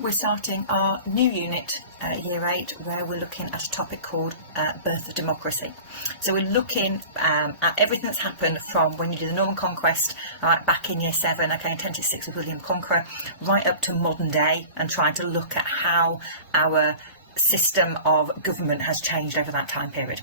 We're starting our new unit, Year 8, where we're looking at a topic called Birth of Democracy. So we're looking at everything that's happened from when you did the Norman Conquest back in Year 7, okay, in 1066 with William the Conqueror, right up to modern day, and trying to look at how our system of government has changed over that time period.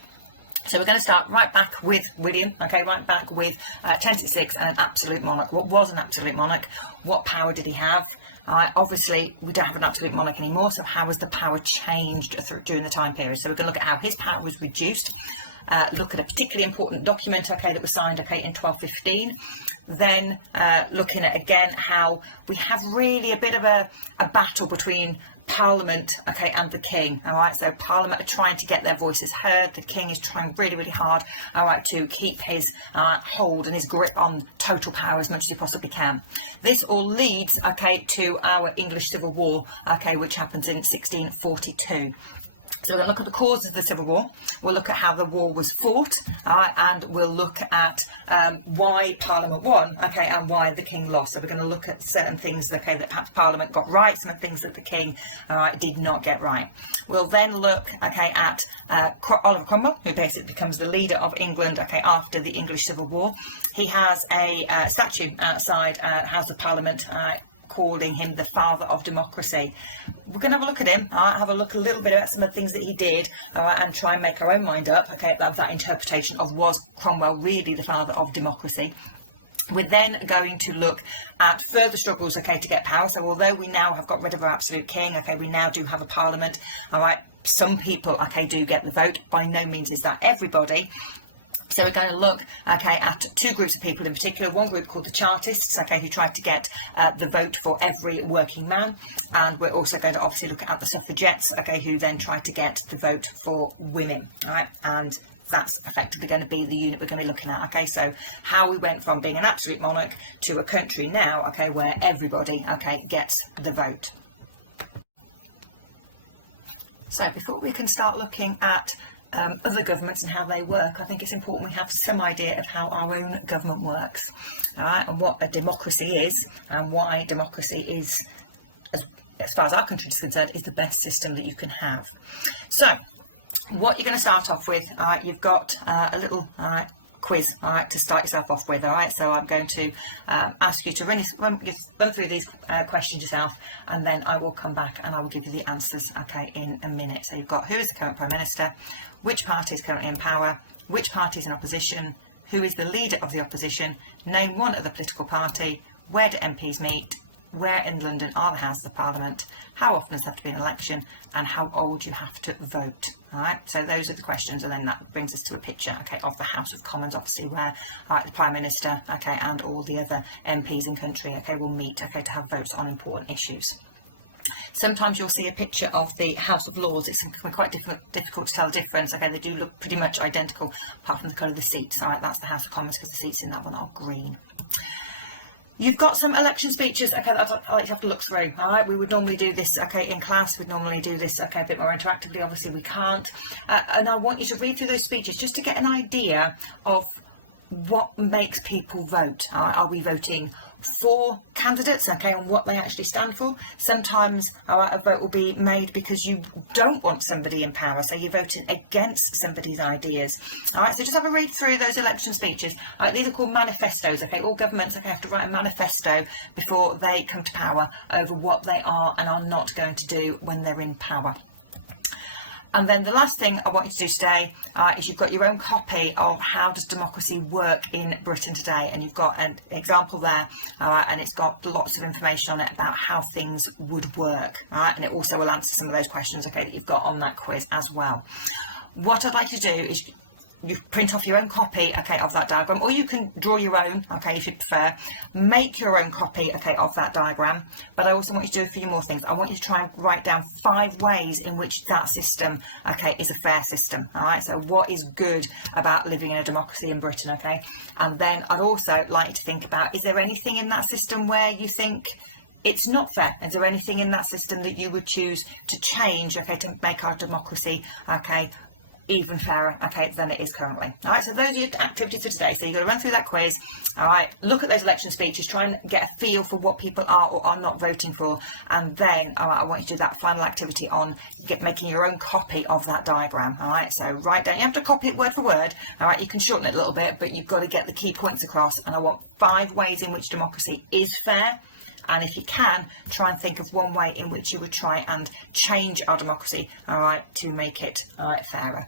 So we're going to start right back with William, okay, right back with 1066 and an absolute monarch. What was an absolute monarch? What power did he have? Obviously, we don't have an absolute monarch anymore, so how has the power changed during the time period? So we're going to look at how his power was reduced, look at a particularly important document, okay, that was signed, okay, in 1215. Then looking at, again, how we have really a bit of a battle between Parliament, okay, and the King, all right. So Parliament are trying to get their voices heard. The King is trying really, really hard, all right, to keep his hold and his grip on total power as much as he possibly can. This all leads, okay, to our English Civil War, okay, which happens in 1642. So we're going to look at the causes of the Civil War, we'll look at how the war was fought, and we'll look at why Parliament won, okay, and why the King lost. So we're going to look at certain things, okay, that perhaps Parliament got right, some of the things that the King did not get right. We'll then look, okay, at Oliver Cromwell, who basically becomes the leader of England, okay, after the English Civil War. He has a statue outside House of Parliament, calling him the father of democracy. We're going to have a look at him, have a look a little bit at some of the things that he did, and try and make our own mind up, okay, about that interpretation of, was Cromwell really the father of democracy? We're then going to look at further struggles, okay, to get power. So although we now have got rid of our absolute king, okay, we now do have a parliament, all right, some people, okay, do get the vote. By no means is that everybody. So we're going to look, okay, at two groups of people in particular. One group called the Chartists, okay, who tried to get the vote for every working man, and we're also going to obviously look at the suffragettes, okay, who then tried to get the vote for women, all right, and that's effectively going to be the unit we're going to be looking at, okay. So how we went from being an absolute monarch to a country now, okay, where everybody, okay, gets the vote. So before we can start looking at other governments and how they work, I think it's important we have some idea of how our own government works, all right, and what a democracy is, and why democracy is, as far as our country is concerned, is the best system that you can have. So what you're going to start off with, you've got a little quiz, all right, to start yourself off with, all right. So I'm going to ask you to run through these questions yourself, and then I will come back and I will give you the answers, okay, in a minute. So you've got, who is the current Prime Minister, which party is currently in power, which party is in opposition, who is the leader of the opposition, name one other political party, where do MPs meet, where in London are the Houses of Parliament, how often does there have to be an election, and how old you have to vote. All right, so those are the questions, and then that brings us to a picture, okay, of the House of Commons, obviously, where the Prime Minister, okay, and all the other MPs in country, okay, will meet, okay, to have votes on important issues. Sometimes you'll see a picture of the House of Lords. It's quite difficult to tell the difference. Okay, they do look pretty much identical, apart from the colour of the seats. All right, that's the House of Commons, because the seats in that one are green. You've got some election speeches, okay, that I'd like to have to look through, all right. We would normally do this, okay, in class. We'd normally do this, okay, a bit more interactively. Obviously, we can't. And I want you to read through those speeches just to get an idea of what makes people vote. Are we voting for candidates, okay, and what they actually stand for? Sometimes a vote will be made because you don't want somebody in power, so you're voting against somebody's ideas. All right, so just have a read through those election speeches. All right, these are called manifestos, okay. All governments, okay, have to write a manifesto before they come to power over what they are and are not going to do when they're in power. And then the last thing I want you to do today is you've got your own copy of how does democracy work in Britain today, and you've got an example there, and it's got lots of information on it about how things would work, and it also will answer some of those questions, okay, that you've got on that quiz as well. What I'd like you to do is you print off your own copy, okay, of that diagram, or you can draw your own, okay, if you prefer. Make your own copy, okay, of that diagram. But I also want you to do a few more things. I want you to try and write down 5 ways in which that system, okay, is a fair system. All right, so what is good about living in a democracy in Britain, okay? And then I'd also like you to think about, is there anything in that system where you think it's not fair? Is there anything in that system that you would choose to change, okay, to make our democracy, okay, even fairer, okay, than it is currently. All right, so those are your activities for today. So you've got to run through that quiz. All right, look at those election speeches, try and get a feel for what people are or are not voting for, and then, all right, I want you to do that final activity on making your own copy of that diagram. All right, so write down, you have to copy it word for word. All right, you can shorten it a little bit, but you've got to get the key points across, and I want 5 ways in which democracy is fair. And if you can, try and think of one way in which you would try and change our democracy, all right, to make it fairer.